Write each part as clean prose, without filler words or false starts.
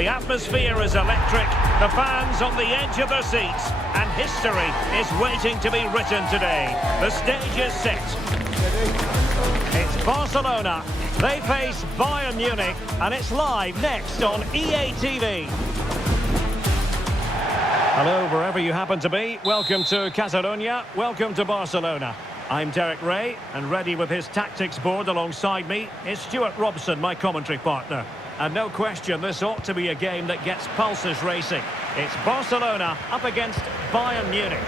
The atmosphere is electric, the fans on the edge of their seats, and history is waiting to be written today. The stage is set. It's Barcelona. They face Bayern Munich, and it's live next on EA TV. Hello, wherever you happen to be. Welcome to Catalonia. Welcome to Barcelona. I'm Derek Ray, and ready with his tactics board alongside me is Stuart Robson, my commentary partner. And no question, this ought to be a game that gets pulses racing. It's Barcelona up against Bayern Munich.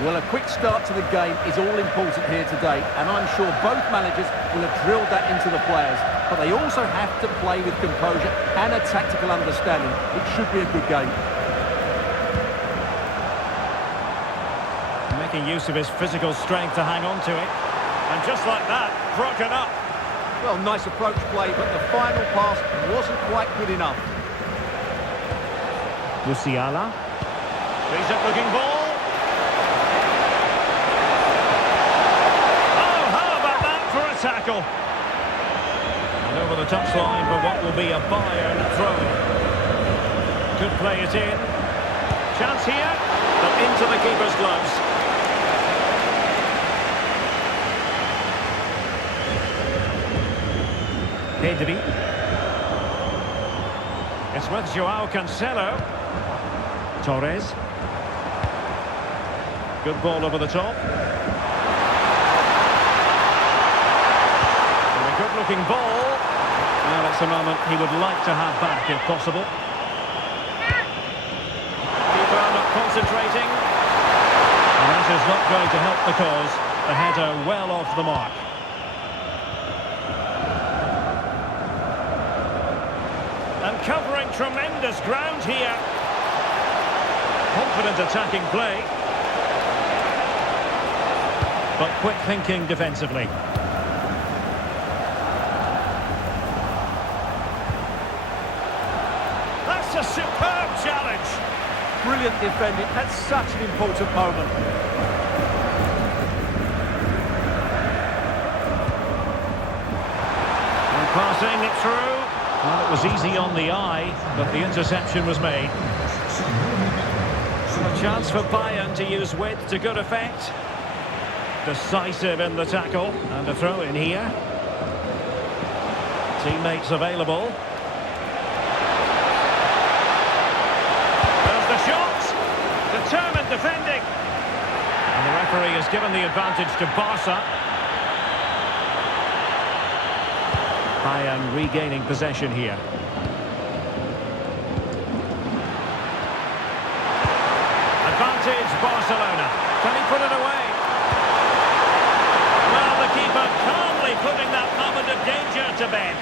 Well, a quick start to the game is all important here today, and I'm sure both managers will have drilled that into the players. But they also have to play with composure and a tactical understanding. It should be a good game. Making use of his physical strength to hang on to it. And just like that, broken up. Well, nice approach play, but the final pass wasn't quite good enough. Musiala. Decent-looking ball. Oh, how about that for a tackle? And over the touchline for what will be a Bayern throw. Could play it in. Chance here, but into the keeper's gloves. Pedri. It's with Joao Cancelo. Torres. Good ball over the top. And a good-looking ball. Well, it's a moment he would like to have back, if possible. Keeper not concentrating. And that is not going to help the cause. The header well off the mark. And covering tremendous ground here. Confident attacking play. But quick thinking defensively. That's a superb challenge. Brilliant defending. That's such an important moment. And passing it through. Well, it was easy on the eye, but the interception was made. A chance for Bayern to use width to good effect. Decisive in the tackle, and a throw in here. Teammates available. There's the shot. Determined defending. And the referee has given the advantage to Barca. Bayern regaining possession here. Advantage Barcelona. Can he put it away? Well, the keeper calmly putting that moment of danger to bed.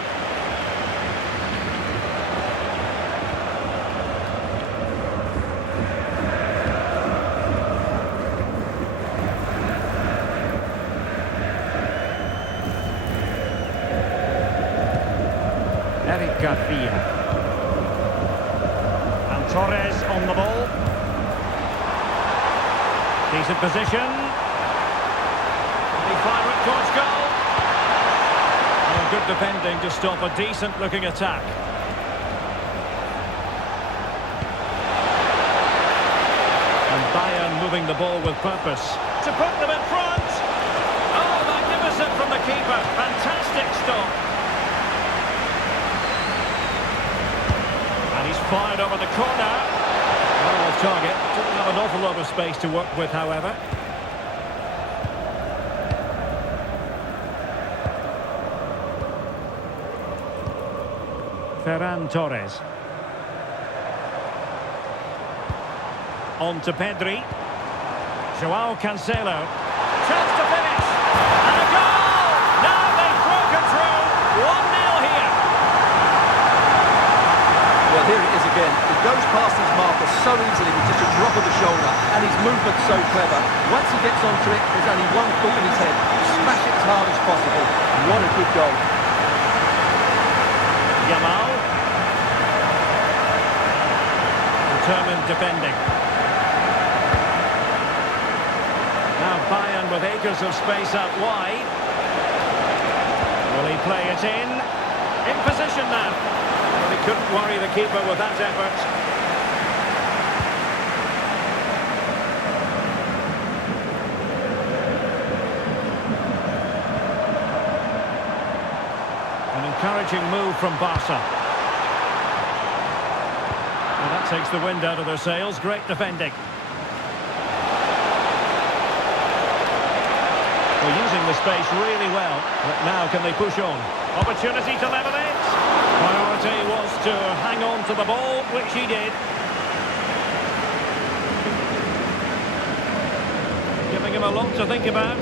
Garcia. And Torres on the ball. Decent position. They fire it towards goal. And good defending to stop a decent looking attack. And Bayern moving the ball with purpose. To put them in front. Oh, magnificent from the keeper. Fantastic stop. Fired over the corner. Well, the target didn't have an awful lot of space to work with, however. Ferran Torres. On to Pedri. Joao Cancelo. Chance to finish. And a goal! Now they've broken through. 1-0 here. Well, here it is again. He goes past his marker so easily with just a drop of the shoulder, and his movement's so clever. Once he gets onto it, there's only one thought in his head. Smash it as hard as possible. What a good goal. Yamal. Determined defending. Now Bayern with acres of space out wide. Will he play it in? In position now. Well, he couldn't worry the keeper with that effort. An encouraging move from Barca. And that takes the wind out of their sails. Great defending. They're using the space really well. But now can they push on? Opportunity to level it. Priority was to hang on to the ball, which he did. Giving him a lot to think about.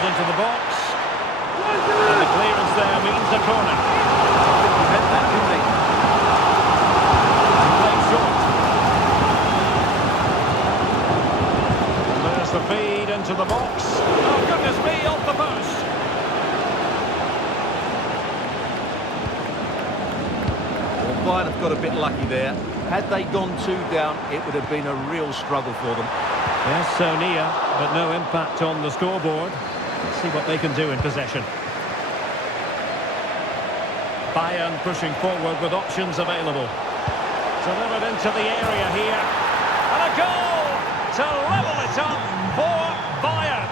Into the box. And the clearance there means a corner. Hit that, didn't he? Played short. And there's the feed into the box. Oh, goodness me, off the post. Well, Bayern have got a bit lucky there. Had they gone 2 down, it would have been a real struggle for them. Yes, so near, but no impact on the scoreboard. Let's see what they can do in possession. Bayern pushing forward with options available. Delivered into the area here. And a goal to level it up for Bayern.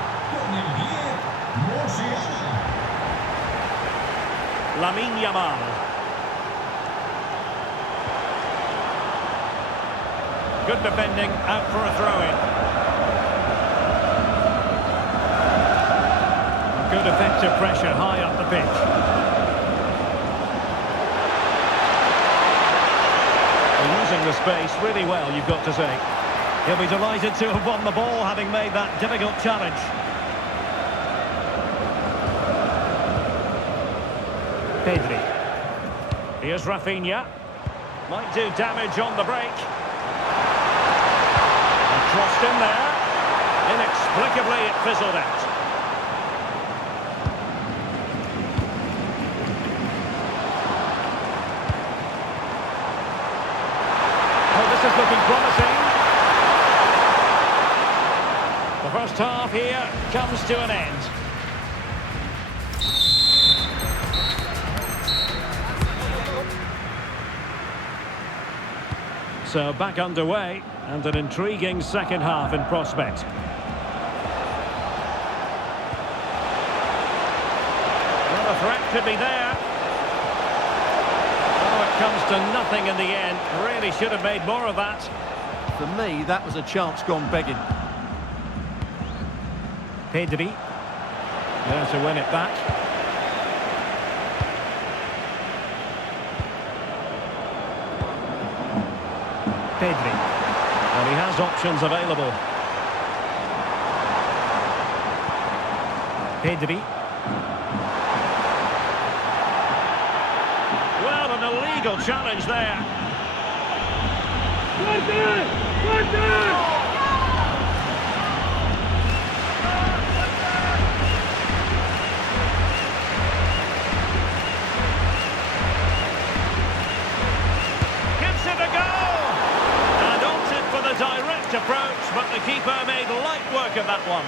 Lamine Yamal. Good defending, out for a throw-in. Good effective pressure high up the pitch. They're using the space really well, you've got to say. He'll be delighted to have won the ball, having made that difficult challenge. Pedri. Here's Rafinha. Might do damage on the break. And crossed in there. Inexplicably, it fizzled out. This is looking promising. The first half here comes to an end. So back underway and an intriguing second half in prospect. Well, the threat could be there. Comes to nothing in the end. Really should have made more of that. For me, that was a chance gone begging. Pedri. There to win it back. Pedri. Well, he has options available. Pedri. Illegal challenge there. Gives it a go. And opted for the direct approach, but the keeper made light work of that one.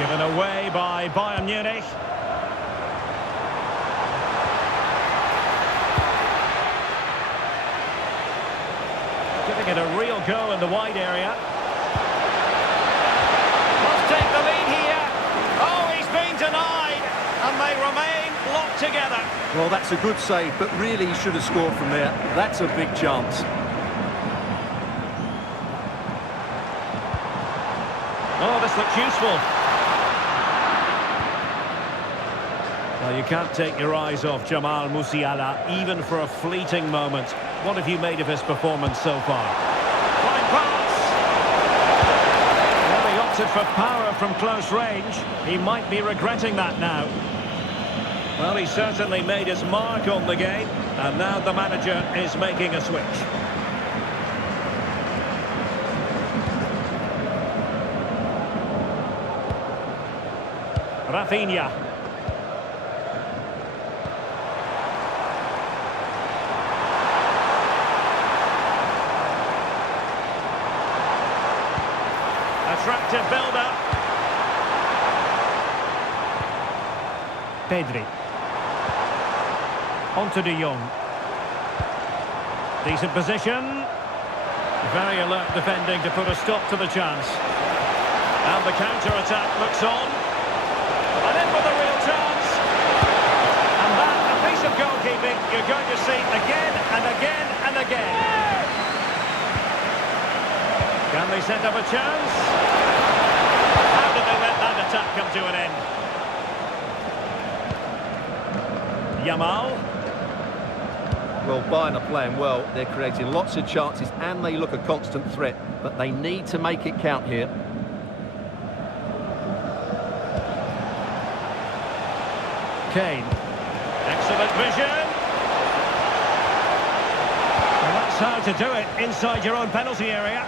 Given away by Bayern Munich. Giving it a real go in the wide area. Must take the lead here. Oh, he's been denied. And they remain locked together. Well, that's a good save, but really he should have scored from there. That's a big chance. Oh, this looks useful. Well, you can't take your eyes off Jamal Musiala, even for a fleeting moment. What have you made of his performance so far? Fine pass! Well, he opted for power from close range. He might be regretting that now. Well, he certainly made his mark on the game, and now the manager is making a switch. Rafinha. attractive build-up. Pedri. On to De Jong. Decent position. Very alert defending to put a stop to the chance. And the counter-attack looks on. And in with a real chance. And that, a piece of goalkeeping you're going to see again and again and again. Can they set up a chance? How did they let that attack come to an end? Yamal. Well, Bayern are playing well. They're creating lots of chances and they look a constant threat. But they need to make it count here. Kane. Excellent vision. Well, that's how to do it inside your own penalty area.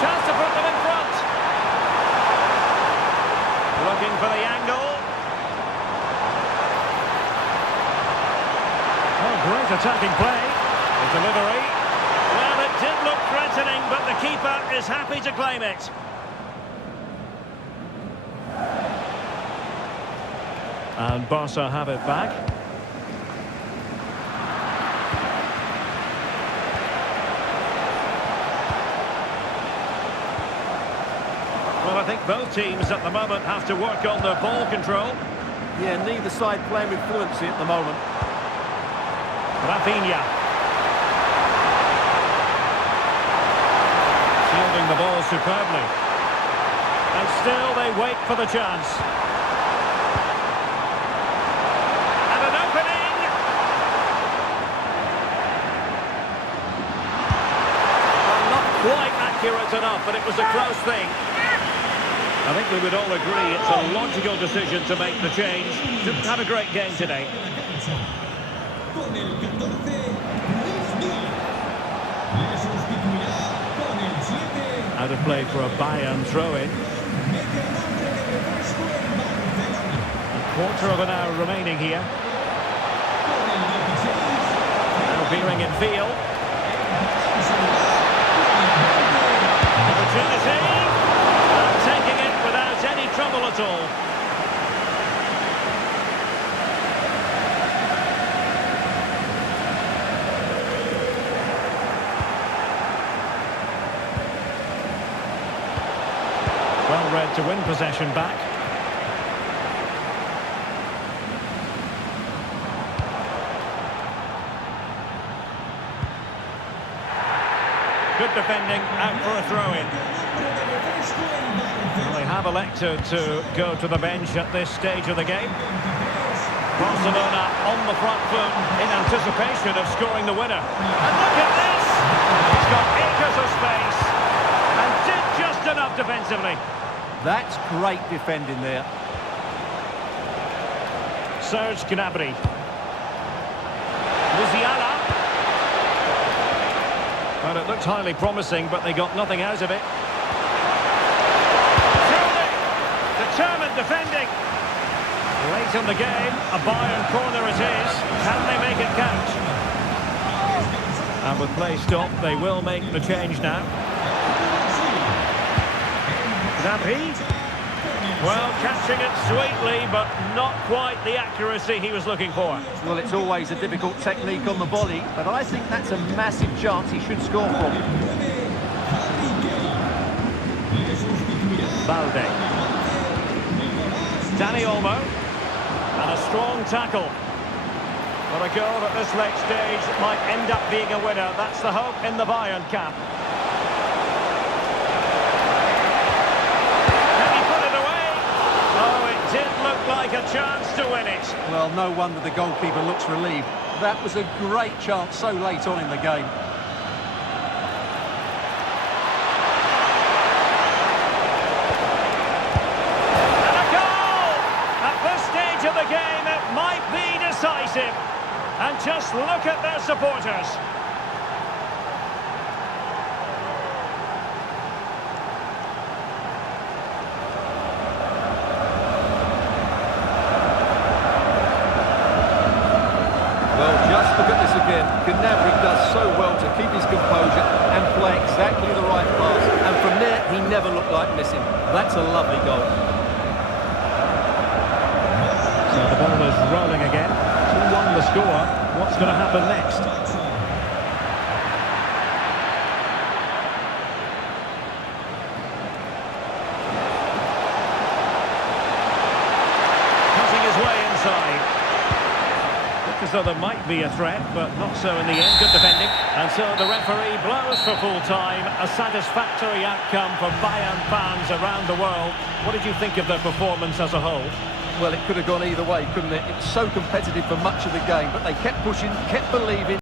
Chance to put them in front. Looking for the angle. Great attacking play. The delivery. Well, it did look threatening, but the keeper is happy to claim it. And Barca have it back. Well, I think both teams at the moment have to work on their ball control. Yeah, neither side playing with fluency at the moment. Rafinha. Shielding the ball superbly. And still they wait for the chance. And an opening! Well, not quite accurate enough, but it was a close thing. I think we would all agree it's a logical decision to make the change. Didn't have a great game today. Out of play for a Bayern throw-in. A quarter of an hour remaining here. Now veering in field. Opportunity. And taking it without any trouble at all. Well read to win possession back. Good defending, out for a throw-in. Well, they have elected to go to the bench at this stage of the game. Barcelona on the front foot in anticipation of scoring the winner. And look at this! He's got acres of space and did just enough defensively. That's great defending there. Serge Gnabry. Musiala. Well, it looked highly promising, but they got nothing out of it. Surely, determined defending. Late in the game, a Bayern corner it is. Can they make it count? And with play stopped, they will make the change now. Gnabry. Well, catching it sweetly, but not quite the accuracy he was looking for. Well, it's always a difficult technique on the body, but I think that's a massive chance he should score from. Balde. Dani Olmo. And a strong tackle. But a goal at this late stage might end up being a winner. That's the hope in the Bayern camp. Can he put it away? Oh, it did look like a chance to win it. Well, no wonder the goalkeeper looks relieved. That was a great chance so late on in the game. Of the game, it might be decisive. And just look at their supporters. Well, just Look at this again. Gnabry does so well to keep his composure and play exactly the right pass. And from there, he never looked like missing. That's a lovely goal. So the ball is rolling again. 2-1 the score. What's going to happen next? Cutting his way inside. Looked as though there might be a threat, but not so in the end. Good defending. And so the referee blows for full time. A satisfactory outcome for Bayern fans around the world. What did you think of their performance as a whole? Well, it could have gone either way, couldn't it? It was so competitive for much of the game, but they kept pushing, kept believing.